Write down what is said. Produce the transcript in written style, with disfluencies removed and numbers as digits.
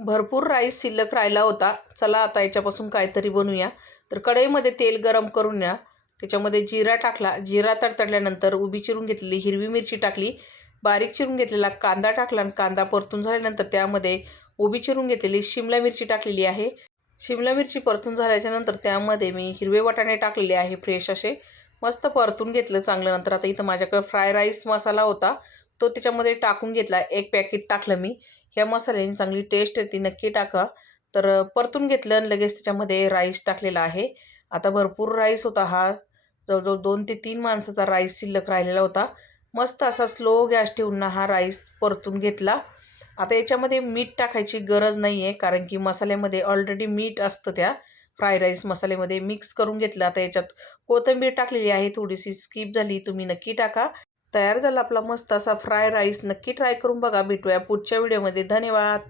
भरपूर राईस शिल्लक राहिला होता. चला आता याच्यापासून काहीतरी बनवूया. तर कढईमध्ये तेल गरम करून या, त्याच्यामध्ये जिरा टाकला. जिरा तडतडल्यानंतर उभी चिरून घेतलेली हिरवी मिरची टाकली. बारीक चिरून घेतलेला कांदा टाकला आणि कांदा परतून झाल्यानंतर त्यामध्ये उभी चिरून घेतलेली शिमला मिरची टाकलेली आहे. शिमला मिरची परतून झाल्याच्यानंतर त्यामध्ये मी हिरवे वाटाणे टाकलेले आहे फ्रेश असे. मस्त परतून घेतलं चांगलं. नंतर आता इथं माझ्याकडे फ्राय राईस मसाला होता, तो त्याच्यामध्ये टाकून घेतला. 1 पॅकेट टाकलं मी. ह्या मसाल्याने चांगली टेस्ट येते, नक्की टाका. तर परतून घेतलं आणि लगेच त्याच्यामध्ये राईस टाकलेला आहे. आता भरपूर राईस होता हा. जवळजवळ 2 ते 3 माणसाचा राईस शिल्लक राहिलेला होता. मस्त असा स्लो गॅस ठेवून हा राईस परतून घेतला. आता याच्यामध्ये मीठ टाकायची गरज नाही आहे, कारण की मसाल्यामध्ये ऑलरेडी मीठ असतं त्या फ्राय राईस मसाल्यामध्ये. मिक्स करून घेतलं. आता याच्यात कोथिंबीर टाकलेली आहे, थोडीशी स्किप झाली, तुम्ही नक्की टाका. तयार झाला आपला मस्त असा फ्राय राईस. नक्की ट्राय करून बघा. भेटूया पुढच्या व्हिडिओमध्ये. धन्यवाद.